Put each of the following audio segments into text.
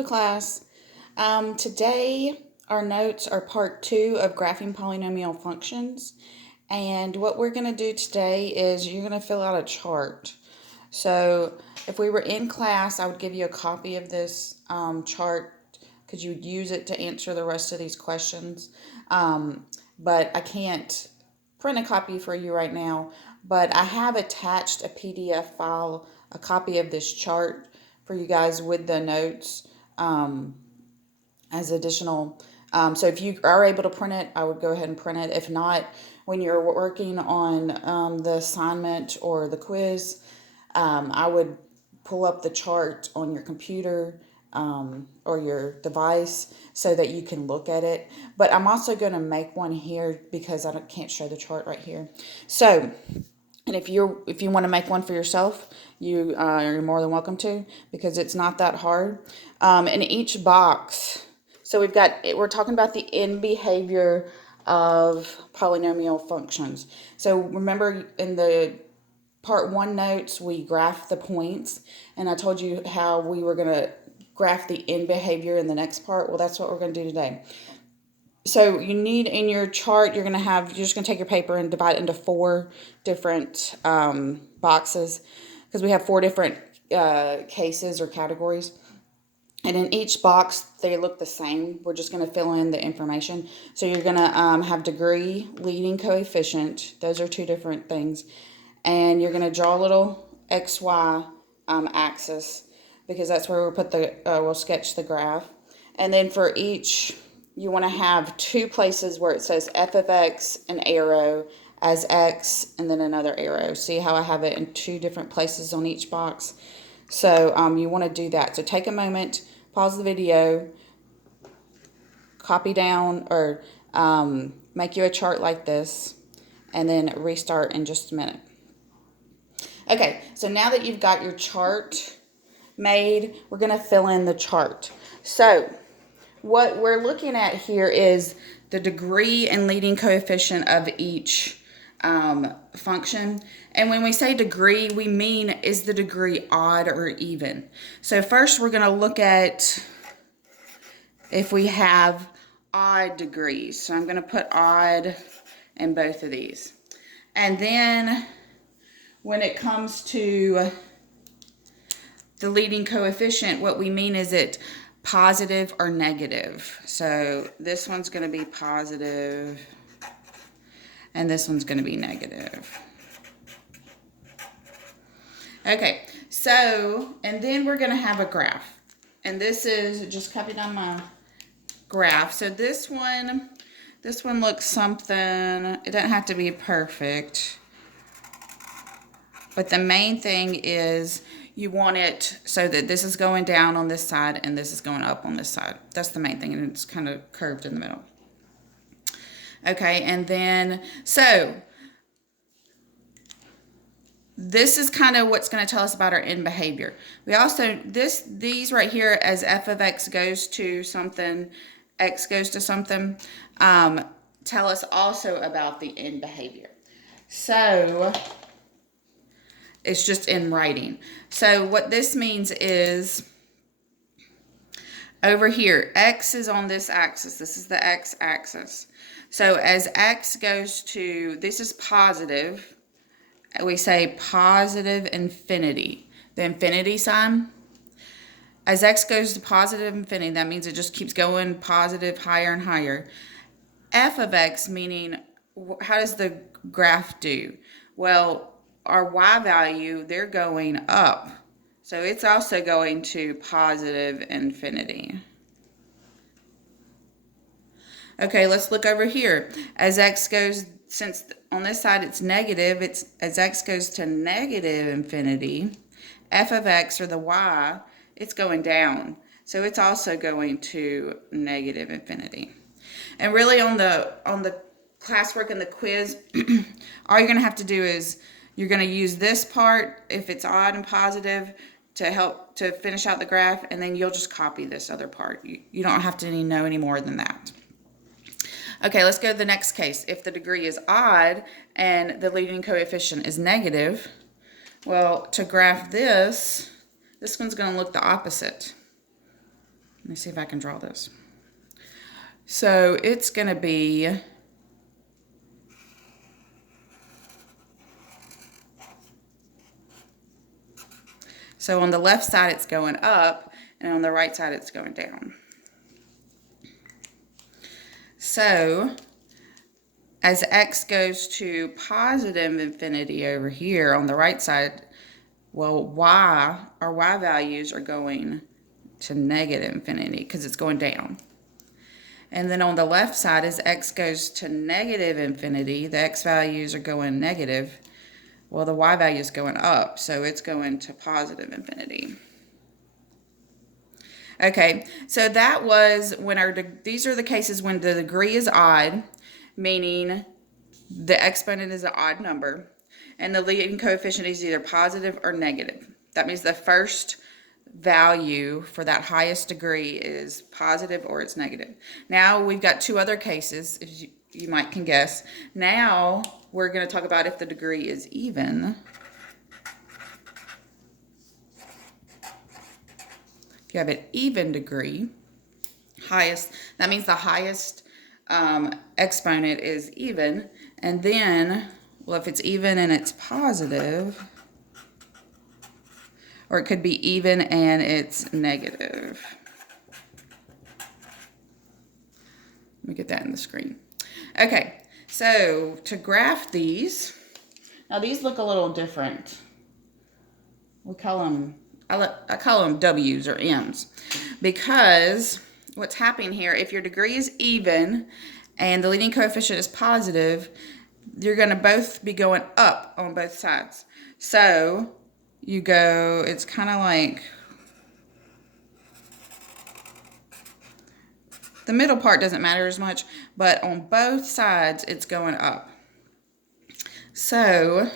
Hello class. Today our notes are part 2 of graphing polynomial functions, and what we're going to do today is you're going to fill out a chart. So if we were in class, I would give you a copy of this chart because you would use it to answer the rest of these questions, but I can't print a copy for you right now, but I have attached a PDF file, a copy of this chart for you guys with the notes as additional. So if you are able to print it, I would go ahead and print it. If not, when you're working on the assignment or the quiz, I would pull up the chart on your computer or your device so that you can look at it. But I'm also going to make one here because I can't show the chart right here. So, and if you want to make one for yourself, you're more than welcome to, because it's not that hard. In each box, so we're talking about the end behavior of polynomial functions. So remember in the part 1 notes, we graphed the points, and I told you how we were going to graph the end behavior in the next part. Well, that's what we're going to do today. So you need in your chart, you're just going to take your paper and divide it into 4 different boxes, because we have 4 different cases or categories. And in each box, they look the same. We're just going to fill in the information. So you're going to have degree, leading coefficient. Those are 2 different things. And you're going to draw a little XY axis, because that's where we'll sketch the graph. And then for each, you want to have 2 places where it says f of x, an arrow, as x, and then another arrow. See how I have it in 2 different places on each box? So you want to do that. So take a moment, pause the video, copy down, or make you a chart like this, and then restart in just a minute. Okay, so now that you've got your chart made, we're going to fill in the chart. So what we're looking at here is the degree and leading coefficient of each function. And when we say degree, we mean, is the degree odd or even? So first we're going to look at if we have odd degrees. So I'm going to put odd in both of these. And then when it comes to the leading coefficient, what we mean is it positive or negative. So this one's going to be positive, and this one's going to be negative. Okay, so, and then we're going to have a graph. And this is, just copy down my graph. So this one looks something, it doesn't have to be perfect. But the main thing is you want it so that this is going down on this side and this is going up on this side. That's the main thing, and it's kind of curved in the middle. Okay, and then, so this is kind of what's going to tell us about our end behavior. We also, these right here, as f of x goes to something, x goes to something, tell us also about the end behavior. So it's just in writing. So what this means is, over here, x is on this axis. This is the x-axis. So as x goes to, this is positive, we say positive infinity. The infinity sign. As x goes to positive infinity, that means it just keeps going positive, higher and higher. F of x, meaning, how does the graph do? Well, our y value, they're going up. So it's also going to positive infinity. Okay, let's look over here. As x goes, since on this side it's negative, as x goes to negative infinity, f of x, or the y, it's going down. So it's also going to negative infinity. And really on the classwork and the quiz, all you're going to have to do is you're going to use this part, if it's odd and positive, to help to finish out the graph, and then you'll just copy this other part. You don't have to know any more than that. Okay, let's go to the next case. If the degree is odd and the leading coefficient is negative, well, to graph this one's going to look the opposite. me see if I can draw this. So it's going to be, so on the left side it's going up, and on the right side it's going down. So as x goes to positive infinity over here on the right side, well, our y values are going to negative infinity because it's going down. And then on the left side, as x goes to negative infinity, the x values are going negative. Well, the y value is going up, so it's going to positive infinity. Okay, so that was when these are the cases when the degree is odd, meaning the exponent is an odd number, and the leading coefficient is either positive or negative. That means the first value for that highest degree is positive or it's negative. Now we've got two other cases, as you might can guess. Now we're going to talk about if the degree is even. If you have an even degree, that means the highest exponent is even. And then, well, if it's even and it's positive, or it could be even and it's negative. Let me get that in the screen. Okay, so to graph these, now these look a little different. We call them, I call them W's or M's, because what's happening here, if your degree is even and the leading coefficient is positive, you're going to both be going up on both sides. So you go, it's kind of like, the middle part doesn't matter as much, but on both sides it's going up. So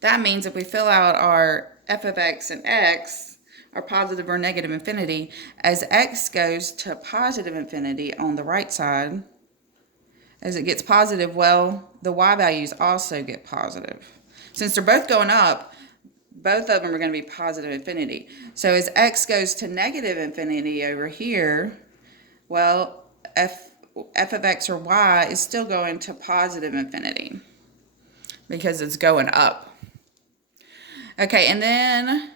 that means if we fill out our f of x and x, our positive or negative infinity, as x goes to positive infinity on the right side, as it gets positive, well, the y values also get positive. Since they're both going up, both of them are going to be positive infinity. So as x goes to negative infinity over here, well, f of x or y is still going to positive infinity because it's going up. Okay, and then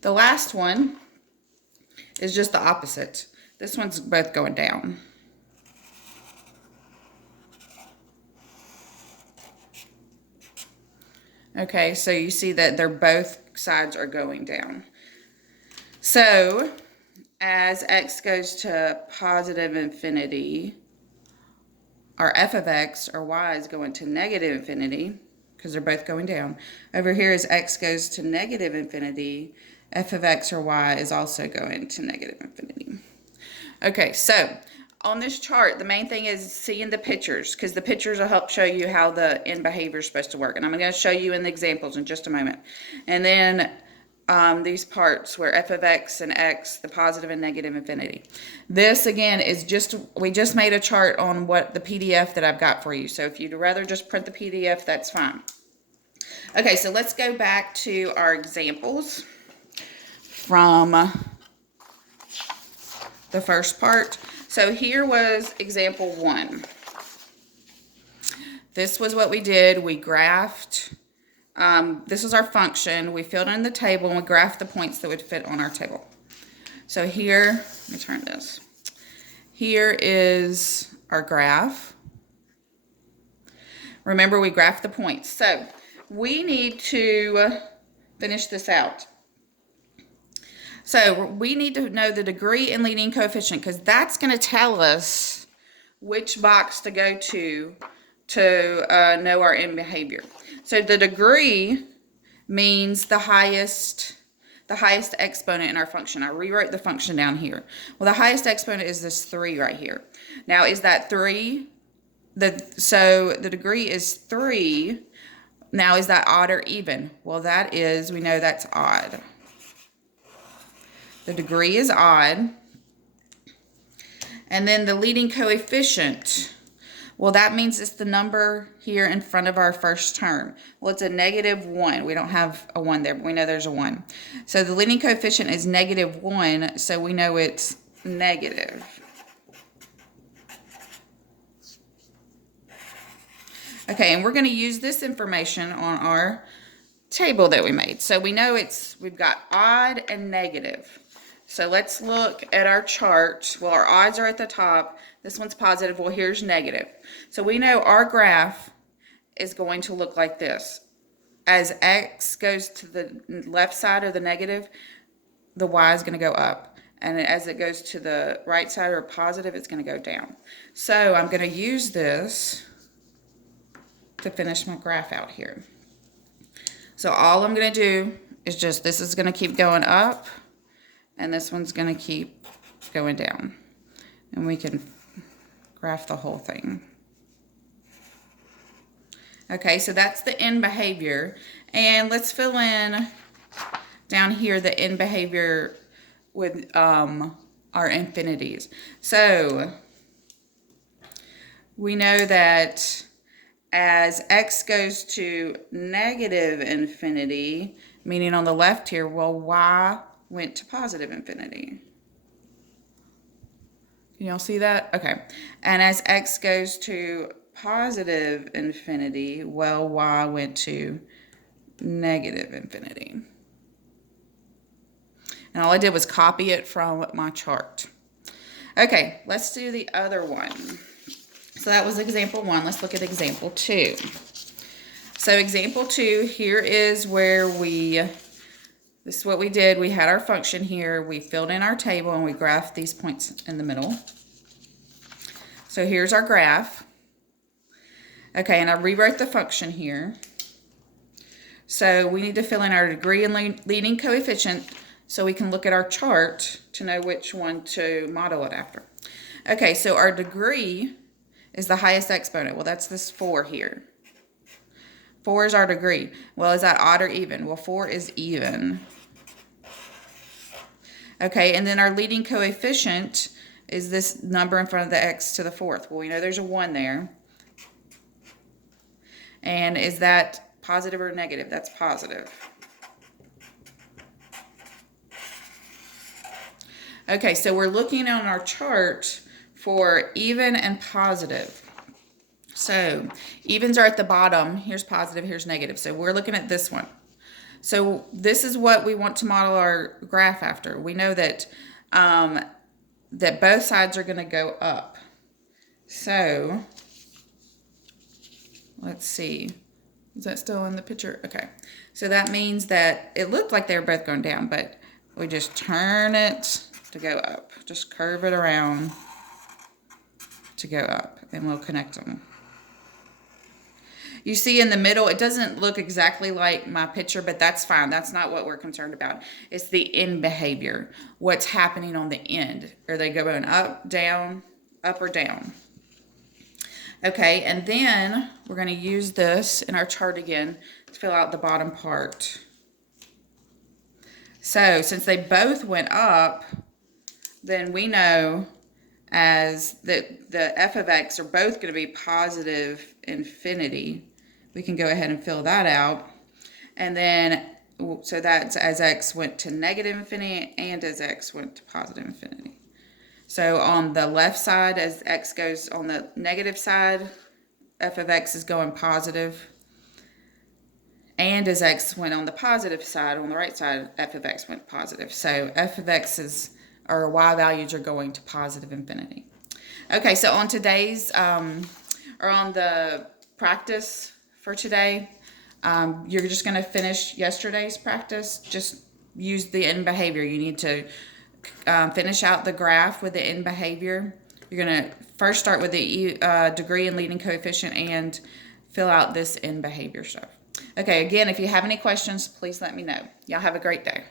the last one is just the opposite. This one's both going down. Okay, so you see that they're both sides are going down. So as x goes to positive infinity, our f of x or y is going to negative infinity because they're both going down. Over here, as x goes to negative infinity, f of x or y is also going to negative infinity. Okay, so on this chart, the main thing is seeing the pictures, because the pictures will help show you how the end behavior is supposed to work. And I'm going to show you in the examples in just a moment. And then these parts where f of x and x, the positive and negative infinity. This, again, is we just made a chart on what the PDF that I've got for you. So if you'd rather just print the PDF, that's fine. Okay, so let's go back to our examples from the first part. So here was example 1. This was what we did. We graphed. This is our function. We filled in the table and we graphed the points that would fit on our table. So here, let me turn this. Here is our graph. Remember, we graphed the points. So we need to finish this out. So we need to know the degree and leading coefficient, because that's going to tell us which box to go to know our end behavior. So the degree means the highest exponent in our function. I rewrote the function down here. Well, the highest exponent is this 3 right here. Now, is that 3? So the degree is 3. Now, is that odd or even? Well, we know that's odd. The degree is odd. And then the leading coefficient. Well, that means it's the number here in front of our first term. Well, it's a -1. We don't have a 1 there, but we know there's a 1. So the leading coefficient is -1, so we know it's negative. Okay, and we're going to use this information on our table that we made. So we know we've got odd and negative. So let's look at our chart. Well, our odds are at the top. This one's positive. Well, here's negative. So we know our graph is going to look like this. As x goes to the left side of the negative, the y is going to go up. And as it goes to the right side or positive, it's going to go down. So I'm going to use this to finish my graph out here. So all I'm going to do is this is going to keep going up, and this one's going to keep going down. And we can graph the whole thing. Okay, so that's the end behavior. And let's fill in down here the end behavior with our infinities. So we know that as x goes to negative infinity, meaning on the left here, well, y went to positive infinity. Can y'all see that? Okay. And as x goes to positive infinity, well, y went to negative infinity. And all I did was copy it from my chart. Okay, let's do the other one. So that was example 1. Let's look at example 2. So example 2, here is where this is what we did. We had our function here. We filled in our table and we graphed these points in the middle. So here's our graph. Okay, and I rewrote the function here. So we need to fill in our degree and leading coefficient so we can look at our chart to know which one to model it after. Okay, so our degree is the highest exponent. Well, that's this 4 here. 4 is our degree. Well, is that odd or even? Well, 4 is even. Okay, and then our leading coefficient is this number in front of the x to the 4th. Well, we know there's a 1 there. And is that positive or negative? That's positive. Okay, so we're looking on our chart for even and positive. So evens are at the bottom. Here's positive, here's negative. So we're looking at this one. So this is what we want to model our graph after. We know that that both sides are going to go up. So let's see. Is that still in the picture? Okay. So that means that it looked like they were both going down, but we just turn it to go up. Just curve it around to go up, and we'll connect them. You see in the middle, it doesn't look exactly like my picture, but that's fine. That's not what we're concerned about. It's the end behavior. What's happening on the end? Are they going up, down, up, or down? Okay, and then we're going to use this in our chart again to fill out the bottom part. So since they both went up, then we know as that the f of x are both going to be positive infinity. We can go ahead and fill that out. And then, so that's as x went to negative infinity and as x went to positive infinity. So on the left side, as x goes on the negative side, f of x is going positive. And as x went on the positive side, on the right side, f of x went positive. So f of x or y values are going to positive infinity. Okay, so on today's, or on the practice for today, you're just going to finish yesterday's practice. Just use the end behavior. You need to finish out the graph with the end behavior. You're going to first start with the degree and leading coefficient and fill out this end behavior stuff. Okay, again, if you have any questions, please let me know. Y'all have a great day.